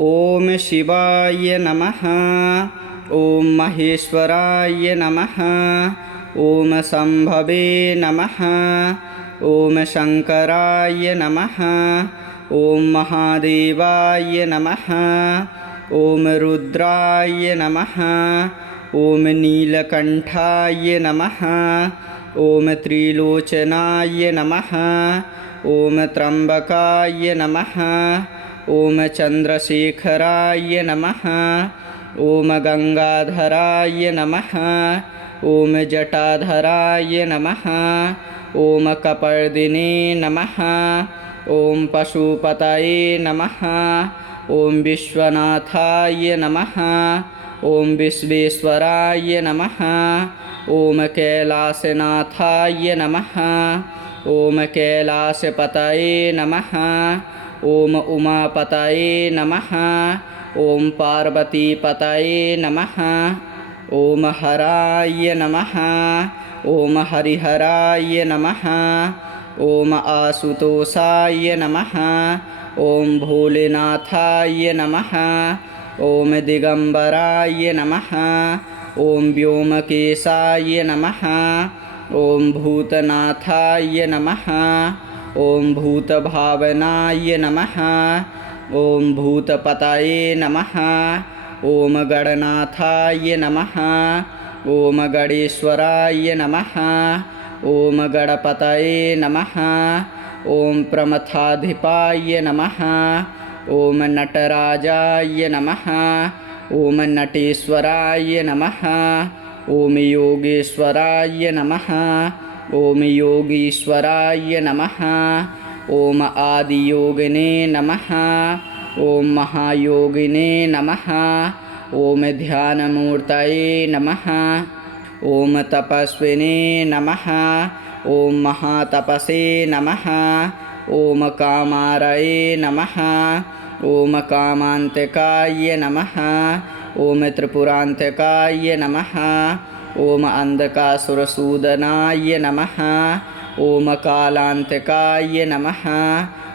ओम शिवाय नमः। ओम महेश्वराय नमः। ओम शंभवे नमः। ओम शंकराय नमः। ओम महादेवाय नमः। ओम रुद्राय नमः। ओम नीलकंठाय नमः। ओम त्रिलोचनाय नमः। ओम त्र्यंबकाय नमः। ओम चंद्रशेखराय नमः। ओम गंगाधराय नमः। ओम जटाधराय नमः। ओम कपर्दिने नमः। ओम पशुपतये नमः। ओम विश्वनाथाय नमः। ओम विश्वेश्वराय नमः। ओम कैलासनाथाय नमः। ओम कैलासपतये नमः। ओम उमापतये नमः। ओम पार्वतीपतये नमः। ओम हराय नमः। ओम हरिहराय नमः। ओम आशुतोषाय नमः। ओम भोलेनाथाय नमः। ओम दिगंबराय नमः। ओम व्योमकेशाय नमः। ओम भूतनाथाय नमः। ओम भूतभावनाय नमः। ओम भूतपतये नमः। ओम गणनाथाय नमः। ओम गणेश्वराय नमः। ओम गणपतये नमः। ओम प्रमथाधिपाय नमः। ओम नटराजाय नमः। ओम नटेश्वराय नमः। ओम योगेश्वराय नमः। ओम योगीश्वराय नमः। ओम आदियोगिने नमः। ओम महायोगिने नमः। ओम ध्यानमूर्तये नमः। ओम तपस्विने नमः। ओम महातपसे नमः। ओम कामारये नमः। ओम कामांतकाय नमः। ओम त्रिपुरांतकाय नमः। ओम अंधकासुरसूदनाय नमः। ओम कालांतकाय नमः।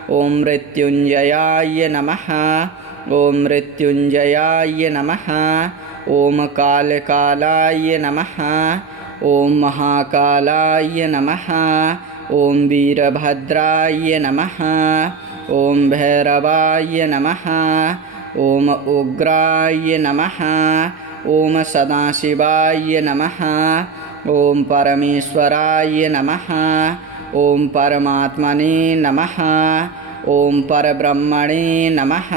ओम मृत्युंजयाय नमः। ओम मृत्युंजयाय नमः। ओम कालकालाय नमः। ओम महाकालाय नमः। ओम वीरभद्राय नमः। ओम भैरवाय नमः। ओम उग्राय नमः। ओम सदाशिवाय नमः। ओम परमेश्वराय नमः। ओम परमात्मने नमः। ओम परब्रह्मणे नमः।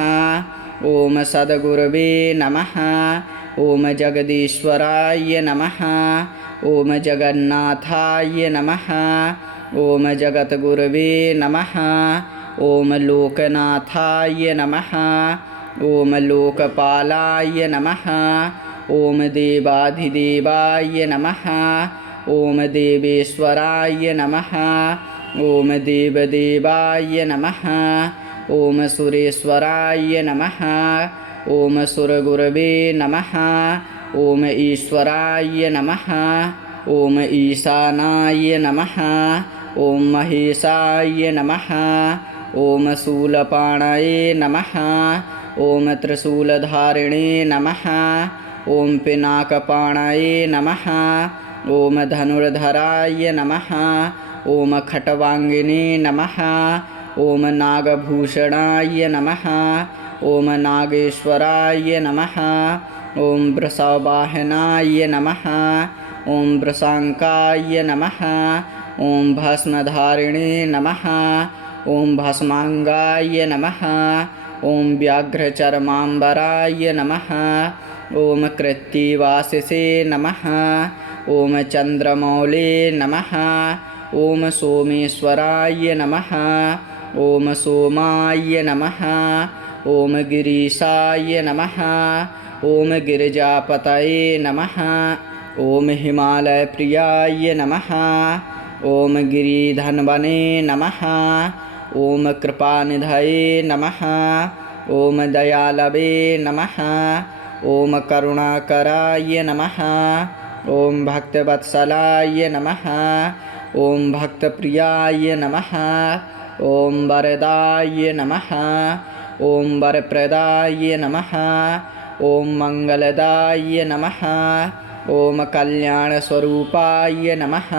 ओम सद्गुरवे नमः। ओम जगदीश्वराय नमः। ओम जगन्नाथाय नमः। ओम जगद्गुरवे नमः। ओम लोकनाथाय नमः। ओम लोकपालाय नमः। ओम देवाधिदेवाय नमः। ओम देवेश्वराय नमः। ओम देवदेवाय नमः। ओम सुरेश्वराय नमः। ओम सुरगुरवे नमः। ओम ईश्वराय नमः। ओम ईशानाय नमः। ओम महेशाय नमः। ओम शूलपाणये नमः। ओम त्रिशूलधारिणे नमः। ओम पिनाकपाणये नमः। ओम धनुर्धराय नमः। ओम खट्वांगिने नमः। ओम नागभूषणाय नमः। ओम नागेश्वराय नमः। ओम वृषवाहनाय नमः। ओम वृषांकाय नमः। ओम भस्मधारिणे नमः। ओम भस्मांगाय नमः। ओम व्याघ्रचर्मांबराय नमः। ओम कृत्तिवासिसे नमः। ओम चंद्रमौले नमः। ओम सोमेश्वराय नमः। ओम सोमाय नमः। ओम गिरीशाय नमः। ओम गिरिजापतये नमः। ओम हिमालयप्रियाय नमः। ओम गिरिधन्वने नमः। ओम कृपानिधये नमः। ओम दयालवे नमः। ओम करुणाकराय नमः। ओम भक्तवत्सलाय नमः। ओम भक्तप्रियाय नमः। ओम वरदाय नमः। ॐ वरप्रदाय नमः। ॐ मङ्गलदाय नमः। ॐ कल्याणस्वरूपाय नमः।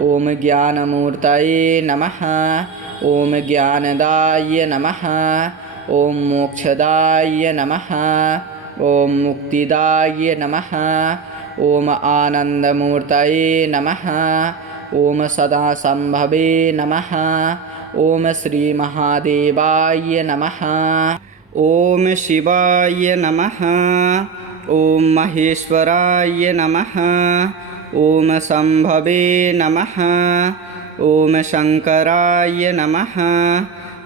ॐ ज्ञानमूर्तये नमः। ॐ ज्ञानदाय नमः। ॐ मोक्षदाय नमः। ॐ मुक्तिदाय नमः। ॐ आनन्दमूर्तये नमः। ॐ सदासंभवे नमः। ॐ श्रीमहादेवाय नमः। ॐ शिवाय नमः। ॐ महेश्वराय नमः। ॐ शम्भवे नमः। ॐ शङ्कराय नमः।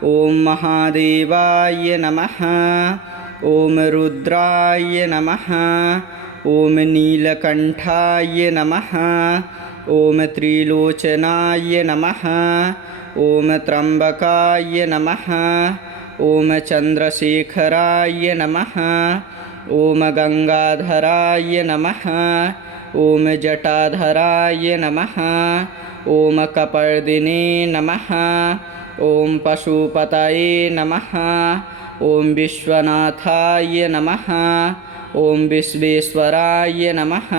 ॐ महादेवाय नमः। ॐ रुद्राय नमः। ॐ नीलकण्ठाय नमः। ॐ त्रिलोचनाय नमः। ॐ त्र्यम्बकाय नमः। ॐ चन्द्रशेखराय नमः। ॐ गङ्गाधराय नमः। ॐ जटाधराय नमः। ॐ कपर्दिने नमः। ॐ पशुपतये नमः। ॐ विश्वनाथाय नमः। ॐ विश्वेश्वराय नमः।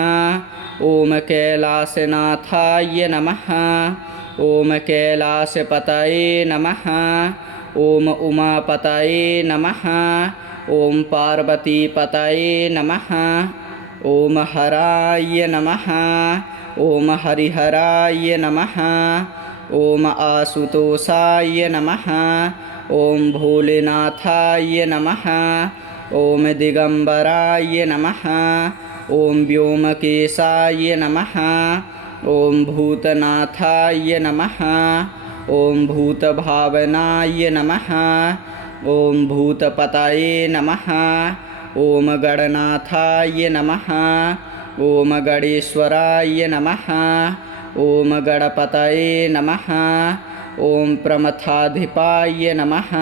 ॐ कैलासनाथाय नमः। ॐ कैलासपतये नमः। ॐ उमापतये नमः। ॐ पार्वतीपतये नमः। ॐ हराय नमः। ॐ हरिहराय नमः। ॐ आशुतोषाय नमः। ॐ भोलेनाथाय नमः। ॐ दिगम्बराय नमः। ॐ व्योमकेशाय नमः। ॐ भूतनाथाय नमः। ॐ भूतभावनाय नमः। ॐ भूतपतये नमः। ॐ गणनाथाय नमः। ॐ गणेश्वराय नमः। ॐ गणपतये नमः। ॐ प्रमथाधिपाय नमः।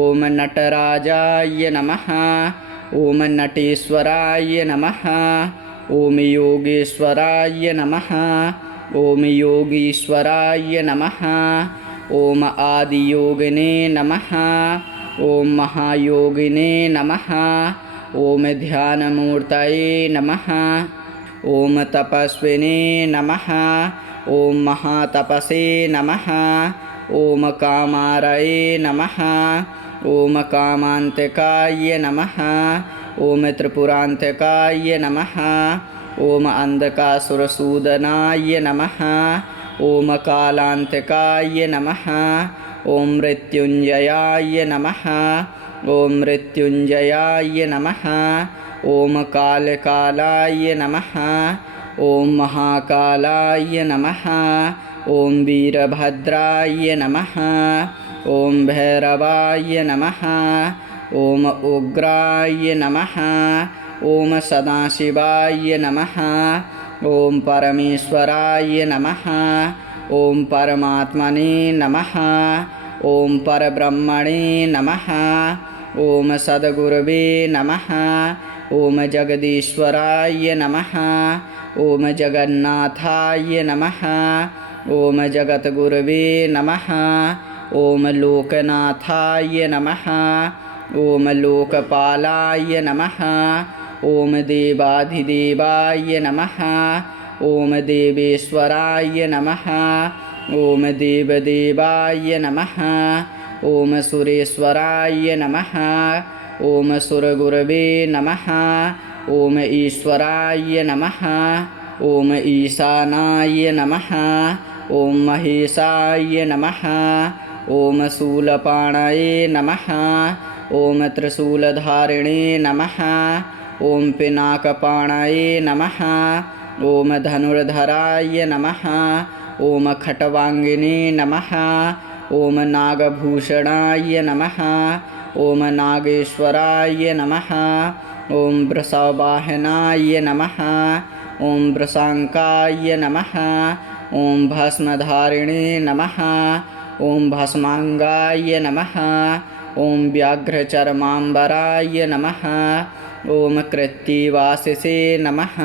ॐ नटराजाय नमः। ॐ नटेश्वराय नमः। ॐ योगेश्वराय नमः। ॐ योगीश्वराय नमः। ॐ आदियोगिने नमः। ॐ महायोगिने नमः। ॐ ध्यानमूर्तये नमः। ॐ तपस्विने नमः। ॐ महातपसे नमः। ॐ कामारये नमः। ॐ कामान्तिकाय नमः। ॐ त्रिपुरान्तिकाय नमः। ॐ अन्धकासुरसूदनाय नमः। ॐ कालान्तिकाय नमः। ॐ मृत्युञ्जयाय नमः। ॐ मृत्युञ्जयाय नमः। ॐ कालकालाय नमः। ॐ महाकालाय नमः। ॐ वीरभद्राय नमः। ॐ भैरवाय नमः। ॐ उग्राय नमः। ॐ सदाशिवाय नमः। ॐ परमेश्वराय नमः। ॐ परमात्मने नमः। ॐ परब्रह्मणे नमः। ॐ सद्गुरवे नमः। ॐ जगदीश्वराय नमः। ॐ जगन्नाथाय नमः। ॐ जगद्गुरवे नमः। ॐ लोकनाथाय नमः। ॐ लोकपालाय नमः। ॐ देवाधिदेवाय नमः। ॐ देवेश्वराय नमः। ॐ देवदेवाय नमः। ॐ सुरेश्वराय नमः। ॐ सुरगुरवे नमः। ॐ ईश्वराय नमः। ॐ ईशानाय नमः। ॐ महेशाय नमः। ॐ शूलपाणये नमः। ॐ त्रिशूलधारिणे नमः। ॐ पिनाकपाणये नमः। ॐ धनुर्धराय नमः। ॐ खट्वाङ्गिने नमः। ॐ नागभूषणाय नमः। ॐ नागेश्वराय नमः। ॐ वृषवाहनाय नमः। ॐ वृषाङ्काय नमः। ॐ भस्मधारिणे नमः। ॐ भस्माङ्गाय नमः। ॐ व्याघ्रचर्माम्बराय नमः। ॐ कृत्तिवासिसे नमः।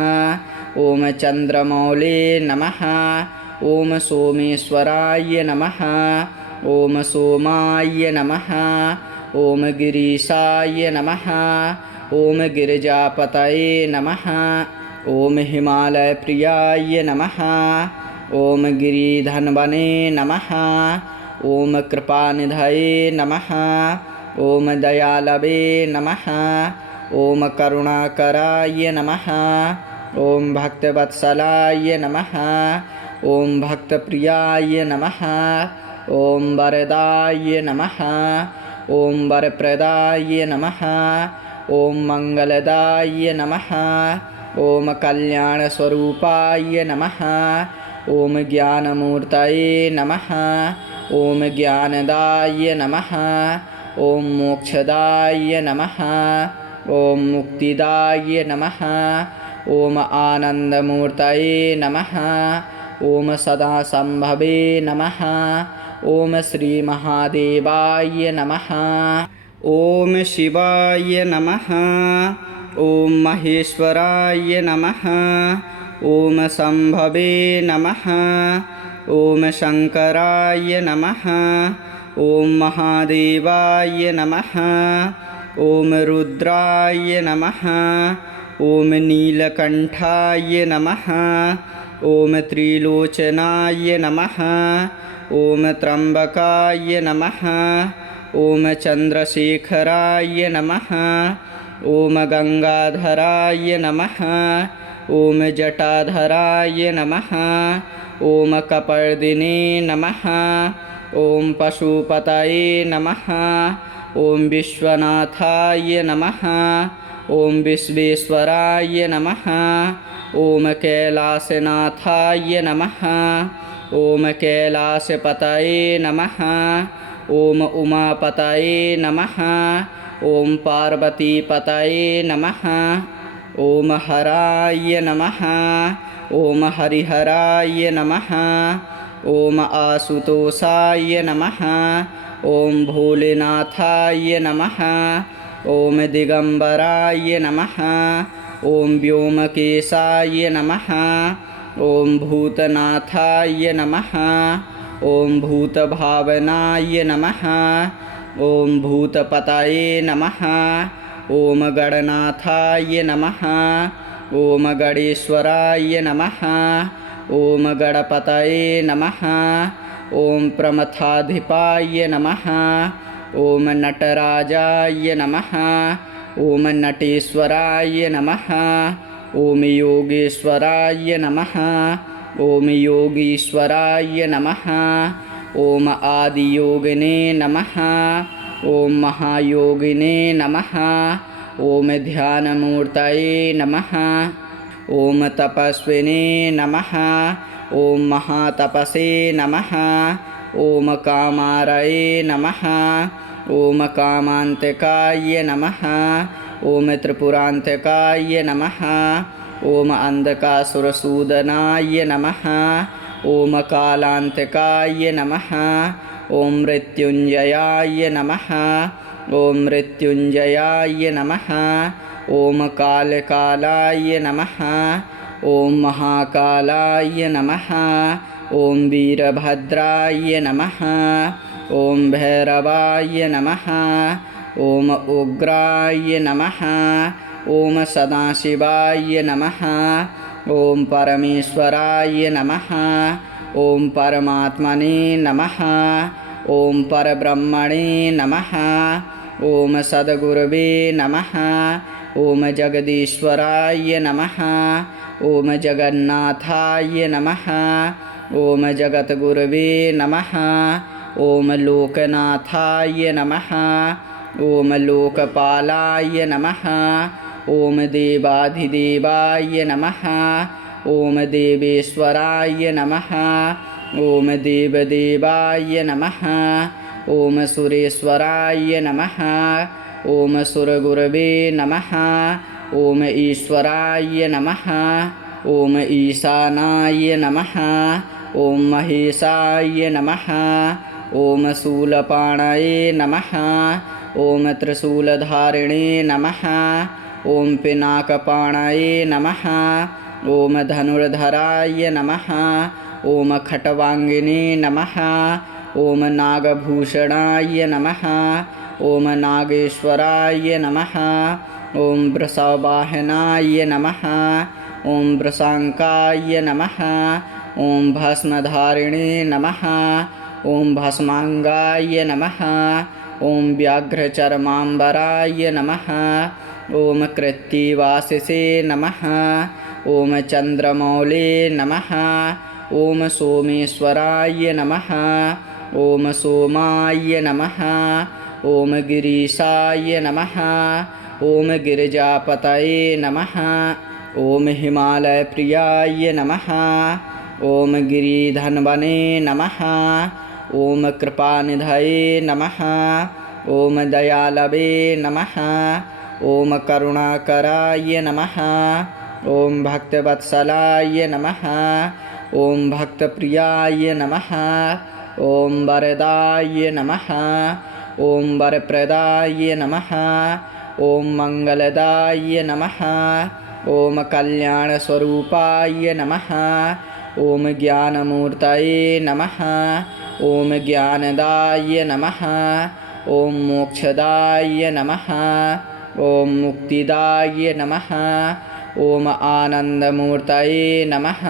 ॐ चन्द्रमौले नमः। ॐ सोमेश्वराय नमः। ॐ सोमाय नमः। ॐ गिरीशाय नमः ॐ गिरिजापतये नमः ॐ हिमालयप्रियाय नमः ॐ गिरिधन्वने नमः ॐ कृपानिधये नमः ॐ दयालवे नमः ॐ करुणाकराय नमः ॐ भक्तवत्सलाय नमः ॐ भक्तप्रियाय नमः ॐ वरदाय नमः ॐ वरप्रदाय नमः ॐ मङ्गलदाय नमः ॐ कल्याणस्वरूपाय नमः ॐ ज्ञानमूर्तये नमः ॐ ज्ञानदाय नमः ॐ मोक्षदाय नमः ॐ मुक्तिदाय नमः ॐ आनन्दमूर्तये नमः ॐ सदासम्भवे नमः ॐ श्रीमहादेवाय नमः ॐ शिवाय नमः ॐ महेश्वराय नमः ॐ शम्भवे नमः ॐ शङ्कराय नमः ॐ महादेवाय नमः ॐ रुद्राय नमः ॐ नीलकण्ठाय नमः ॐ त्रिलोचनाय नमः ॐ त्र्यम्बकाय नमः ॐ चन्द्रशेखराय नमः ॐ गङ्गाधराय नमः ॐ जटाधराय नमः ॐ कपर्दिने नमः ॐ पशुपतये नमः ॐ विश्वनाथाय नमः ॐ विश्वेश्वराय नमः ॐ कैलासनाथाय नमः ॐ कैलासपतये नमः ॐ उमापतये नमः ॐ पार्वतीपतये नमः ॐ हराय नमः ॐ हरिहराय नमः ॐ आशुतोषाय नमः ॐ भोलेनाथाय नमः ॐ दिगम्बराय नमः ॐ व्योमकेशाय नमः ॐ भूतनाथाय नमः ॐ भूतभावनाय नमः ॐ भूतपतये नमः ॐ गणनाथाय नमः ॐ गणेश्वराय नमः ॐ गणपतये नमः ॐ प्रमथाधिपाय नमः ॐ नटराजाय नमः ॐ नटेश्वराय नमः ॐ योगेश्वराय नमः ॐ योगीश्वराय नमः ॐ आदियोगिने नमः ॐ महायोगिने नमः ॐ ध्यानमूर्तये नमः ॐ तपस्विने नमः ॐ महातपसे नमः ॐ कामारये नमः ॐ कामान्तिकाय नमः ॐ त्रिपुरान्तिकाय नमः ॐ अन्धकासुरसूदनाय नमः ॐ कालान्तिकाय नमः ॐ मृत्युञ्जयाय नमः ॐ मृत्युञ्जयाय नमः ॐ कालकालाय नमः ॐ महाकालाय नमः ॐ वीरभद्राय नमः ॐ भैरवाय नमः ॐ उग्राय नमः ॐ सदाशिवाय नमः ॐ परमेश्वराय नमः ॐ परमात्मने नमः ॐ परब्रह्मणे नमः ॐ सद्गुरवे नमः ॐ जगदीश्वराय नमः ॐ जगन्नाथाय नमः ॐ जगद्गुरवे नमः ॐ लोकनाथाय नमः ॐ लोकपालाय नमः ॐ देवाधिदेवाय नमः ॐ देवेश्वराय नमः ॐ देवदेवाय नमः ॐ सुरेश्वराय नमः ॐ सुरगुरवे नमः ॐ ईश्वराय नमः ॐ ईशानाय नमः ॐ महेशाय नमः ॐ शूलपाणये नमः ॐ त्रिशूलधारिणे नमः ॐ पिनाकपाणये नमः ॐ धनुर्धराय नमः ॐ खट्वाङ्गिने नमः ॐ नागभूषणाय नमः ओम नागेश्वराय नमः। ओम वृषवाहनाय नमः। ओम वृषांकाय नमः। ओम भस्मधारिणे नमः। ओम भस्मांगाय नमः। ओम व्याघ्रचर्मांबराय नमः। ओम कृत्तिवासिसे नमः। ओम चंद्रमौले नमः। ओम सोमेश्वराय नमः। ओम सोमाय नमः। ओम गिरीशाय नमः। ओम गिरिजापतये नमः। ओम हिमालय प्रियाय नमः। ओम गिरिधन्वने नमः। ओम कृपानिधये नमः। ओम दयालवे नमः। ओम करुणाकराय नमः। ओम भक्तवत्सलाय नमः। ओम भक्तप्रियाय नमः। ओम वरदाय नमः। ओम वरप्रदाय नमः। ओम मंगलदाय नमः। ओम कल्याणस्वरूपाय नमः। ओम ज्ञानमूर्तये नमः। ओम ज्ञानदाय नमः। ओम मोक्षदाय नमः। ओम मुक्तिदाय नमः। ओम आनंदमूर्तये नमः।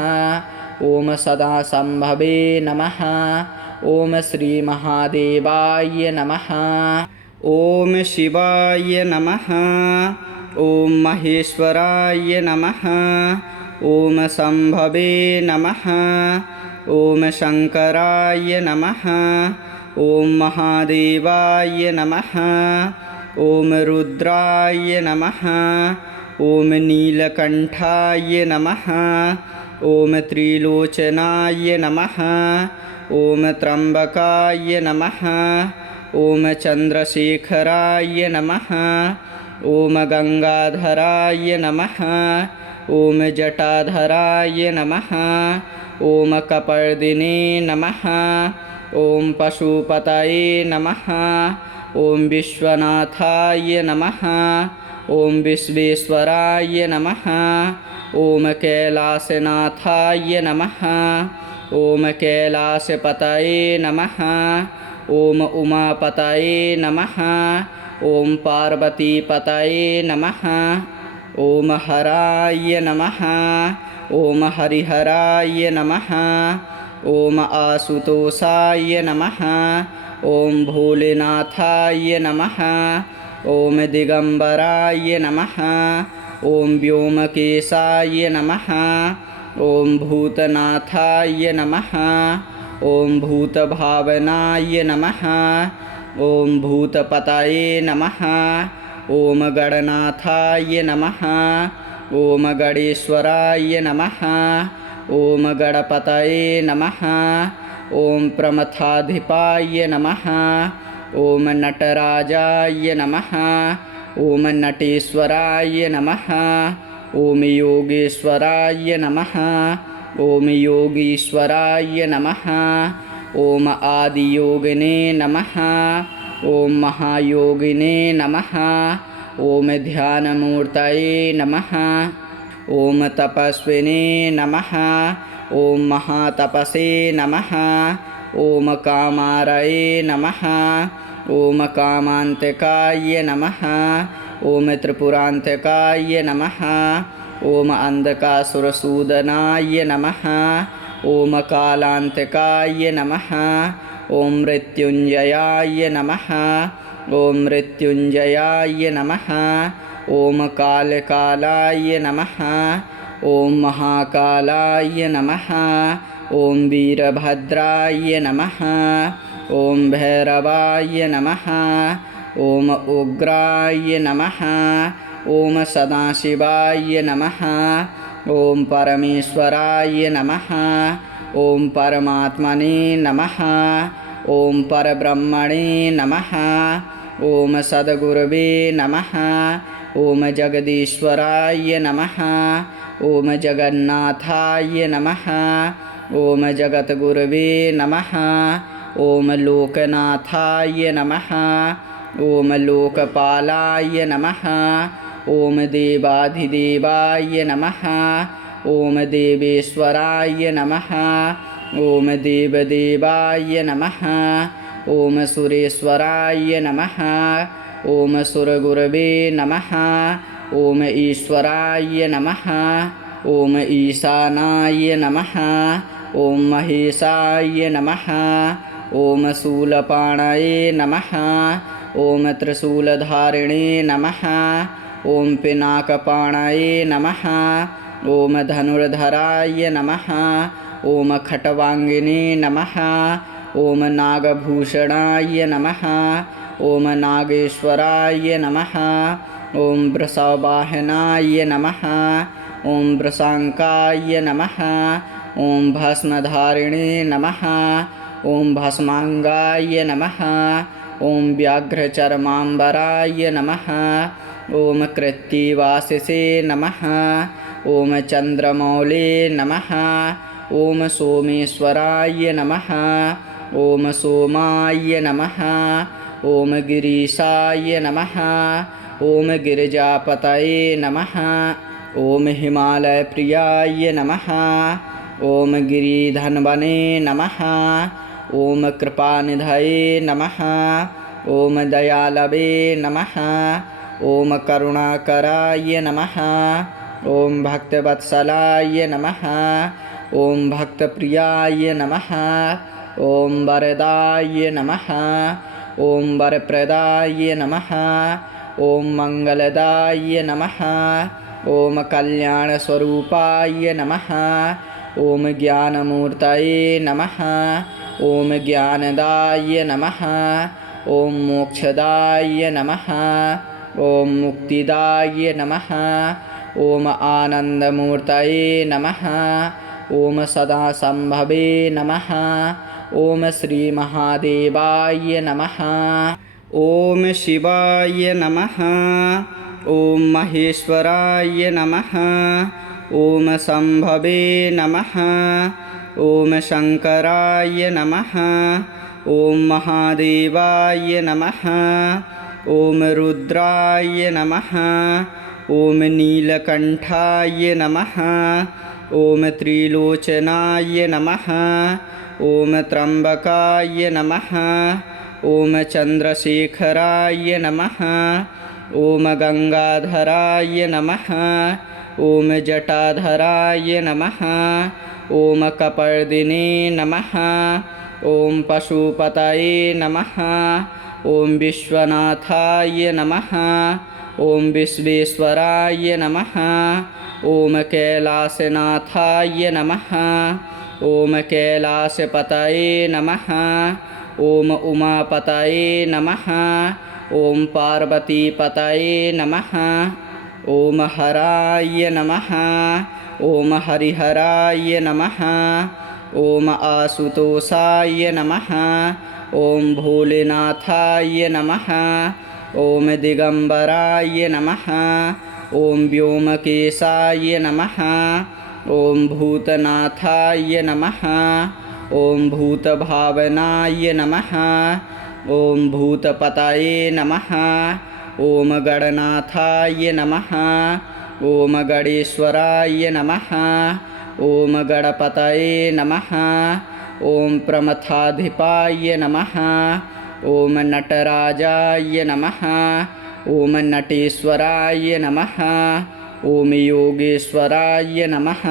ओम सदासंभवे नमः। ओम श्री महादेवाय नमः। ओम शिवाय नमः। ओम महेश्वराय नमः। ओम संभवे नमः। ओम शंकराय नमः। ओम महादेवाय नमः। ओम रुद्राय नमः। ओम नीलकंठाय नमः। ओम त्रिलोचनाय नमः। ओम त्र्यंबकाय नमः। ओम चंद्रशेखराय नमः। ओम गंगाधराय नमः। ओम जटाधराय नमः। ओम कपर्दिने नमः। ओम पशुपतये नमः। ओम विश्वनाथाय नमः। ओम विश्वेश्वराय नमः। ओम कैलासनाथाय नमः। ओम कैलासपतये नमः। ओम उमापतये नमः। ओम पार्वतीपतये नमः। ओम हराय नमः। ओम हरिहराय नमः। ओम आशुतोषाय नमः। ओम भोलेनाथाय नमः। ओम दिगंबराय नमः। ओम व्योमकेशाय नमः। ओम भूतनाथाय नमः। ओम भूतभावनाय नमः। ओम भूतपतये नमः। ओम गणनाथाय नमः। ओम गणेश्वराय नमः। ओम गणपतये नमः। ओम प्रमथाधिपाय नमः। ओम नटराजाय नमः। ओम नटेश्वराय नमः। ओम योगेश्वराय नमः। ओम योगीश्वराय नमः। ओम आदियोगिने नमः। ओम महायोगिने नमः। ओम ध्यानमूर्तये नमः। ओम तपस्विने नमः। ओम महातपसे नमः। ओम कामारये नमः। ओम कामांतकाय नमः। ओम त्रिपुरांतकाय नमः। ओम अंधकासुरसूदनाय नमः। ओम कालांतकाय नमः। ओम मृत्युंजयाय नमः। ओम मृत्युंजयाय नमः। ओम कालकालाय नमः। ओम महाकालाय नमः। ओम वीरभद्राय नमः। ओम भैरवाय नमः। ओम उग्राय नमः। ओम सदाशिवाय नमः। ओम परमेश्वराय नमः। ओम परमात्मने नमः। ओम परब्रह्मणे नमः। ओम सद्गुरवे नमः। ओम जगदीश्वराय नमः। ओम जगन्नाथाय नमः। ओम जगद्गुरवे नमः। ओम लोकनाथाय नमः। ओम लोकपालाय नमः। ओम देवाधिदेवाय नमः। ओम देवेश्वराय नमः। ओम देवदेवाय नमः। ओम सुरेश्वराय नमः। ओम सुरगुरवे नमः। ओम ईश्वराय नमः। ओम ईशानाय नमः। ओम महेशाय नमः। ओम शूलपाणये नमः। ओम त्रिशूलधारिणे नमः। ओम पिनाकपाणये नमः। ओम धनुर्धराय नमः। ओम खट्वांगिने नमः। ओम नागभूषणाय नमः। ओम नागेश्वराय नमः। ओम वृषवाहनाय नमः। ओम वृषांकाय नमः। ओम भस्मधारिणे नमः। ओम भस्मांगाय नमः। ओम व्याघ्रचर्मांबराय नमः। ओम कृत्तिवासिसे नमः। ओम चंद्रमौले नमः। ओम सोमेश्वराय नमः। ओम सोमाय नमः। ओम गिरीशाय नमः। ओम गिरिजापतये नमः। ओम हिमालयप्रियाय नमः। ओम गिरिधन्वने नमः। ओम कृपानिधये नमः। ओम दयालवे नमः। ओम करुणाकराय नमः। ओम भक्तवत्सलाय नमः। ओम भक्तप्रियाय नमः। ओम वरदाय नमः। ओम वरप्रदाय नमः। ओम मंगलदाय नमः। ओम कल्याणस्वरूपाय नमः। ओम ज्ञानमूर्तये नमः। ओम ज्ञानदाय नमः। ओम मोक्षदाय नमः। ओम मुक्तिदाय नमः। ओम आनंदमूर्तये नमः। ओम सदासंभवे नमः। ओम श्री महादेवाय नमः। ओम शिवाय नमः। ओम महेश्वराय नमः। ओम संभवे नमः। ओम शंकराय नमः। ओम महादेवाय नमः। ओम रुद्राय नमः। ओम नीलकंठाय नमः। ओम त्रिलोचनाय नमः। ओम त्र्यंबकाय नमः। ओम चंद्रशेखराय नमः। ओम गंगाधराय नमः। ओम जटाधराय नमः। ओम कपर्दिने नमः। ओम पशुपतये नमः। ओम विश्वनाथाय नमः। ओम विश्वेश्वराय नमः। ओम कैलासनाथाय नमः। ओम कैलासपतये नमः। ओम उमापतये नमः। ओम पार्वतीपतये नमः। ओम हराय नमः। ओम हरिहराय नमः। ओम आशुतोषाय नमः। ओम भोलेनाथाय नमः। ओम दिगंबराय नमः। ओम व्योमकेशाय नमः। ओम भूतनाथाय नमः। ओम भूतभावनाय नमः। ओम भूतपतये नमः। ओम गणनाथाय नमः। ओम गणेश्वराय नमः। ओम गणपतये नमः। ओम प्रमथाधिपाय नमः। ओम नटराजाय नमः। ओम नटेश्वराय नमः। ओम योगेश्वराय नमः।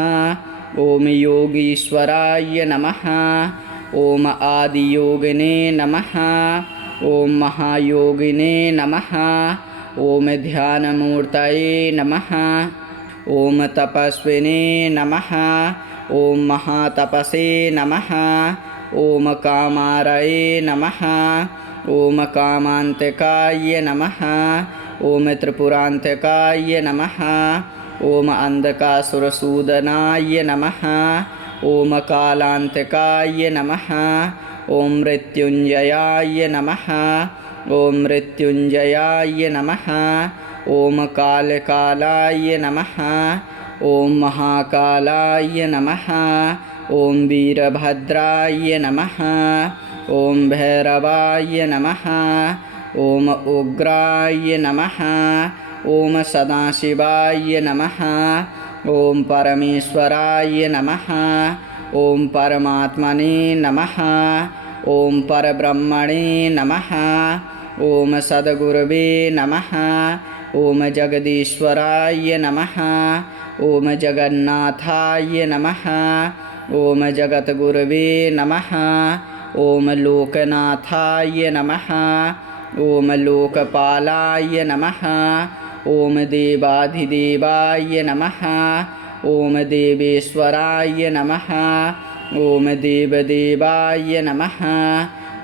ओम योगीश्वराय नमः। ओम आदियोगिने नमः। ओम महायोगिने नमः। ओम ध्यानमूर्तये नमः। ओम तपस्विने नमः। ओम महातपसे नमः। ओम कामारये नमः। ओम कामांतकाय नमः। ओम त्रिपुरांतकाय नमः। ओम अंधकासुरसूदनाय नमः। ओम कालांतकाय नमः। ओम मृत्युंजयाय नमः। ओम मृत्युंजयाय नमः। ओम कालकालाय नमः। ओम महाकालाय नमः। ओम वीरभद्राय नमः। ओम भैरवाय नमः। ओम उग्राय नमः। ओम सदाशिवाय नमः। ओम परमेश्वराय नमः। ओम परमात्मने नमः। ॐ परब्रह्मणे नमः। ॐ सद्गुरवे नमः। ॐ जगदीश्वराय नमः। ॐ जगन्नाथाय नमः। ॐ जगद्गुरवे नमः। ॐ लोकनाथाय नमः। ॐ लोकपालाय नमः। ॐ देवाधिदेवाय नमः। ॐ देवेश्वराय नमः। ॐ देवदेवाय नमः।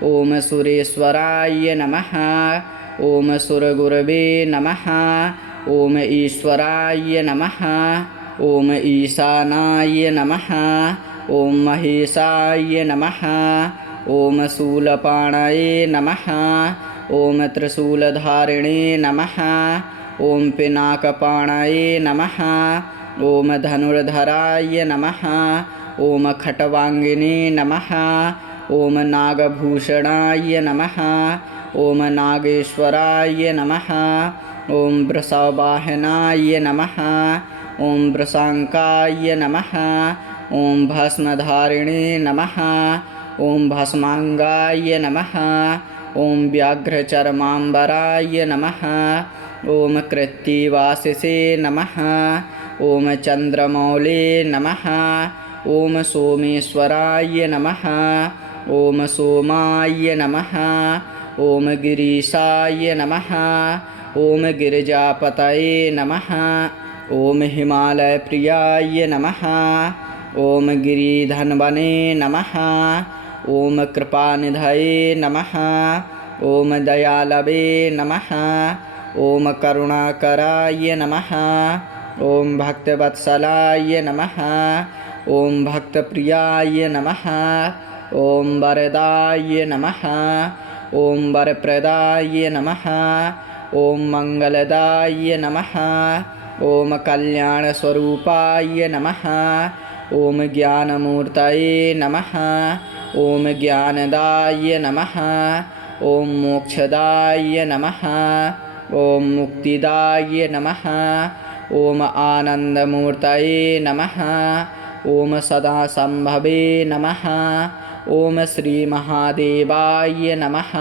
ॐ सुरेश्वराय नमः। ॐ सुरगुरवे नमः। ॐ ईश्वराय नमः। ॐ ईशानाय नमः। ॐ महेशाय नमः। ॐ शूलपाणये नमः। ॐ त्रिशूलधारिणे नमः। ॐ पिनाकपाणये नमः। ॐ धनुर्धराय नमः। ॐ खट्वाङ्गिने नमः। ॐ नागभूषणाय नमः। ॐ नागेश्वराय नमः। ॐ वृषवाहनाय नमः। ॐ वृषाङ्काय नमः। ॐ भस्मधारिणे नमः। ॐ भस्माङ्गाय नमः। ॐ व्याघ्रचर्माम्बराय नमः। ॐ कृत्तिवासिसे नमः। ॐ चन्द्रमौले नमः। ॐ सोमेश्वराय नमः। ॐ सोमाय नमः। ॐ गिरीशाय नमः। ॐ गिरिजापतये नमः। ॐ हिमालयप्रियाय नमः। ॐ गिरिधन्वने नमः। ॐ कृपानिधये नमः। ॐ दयालवे नमः। ॐ करुणाकराय नमः। ॐ भक्तवत्सलाय नमः। ॐ भक्तप्रियाय नमः। ॐ वरदाय नमः। ॐ वरप्रदाय नमः। ॐ मङ्गलदाय नमः। ॐ कल्याणस्वरूपाय नमः। ॐ ज्ञानमूर्तये नमः। ॐ ज्ञानदाय नमः। ॐ मोक्षदाय नमः। ॐ मुक्तिदाय नमः। ॐ आनन्दमूर्तये नमः। ॐ सदासम्भवे नमः। ॐ श्रीमहादेवाय नमः।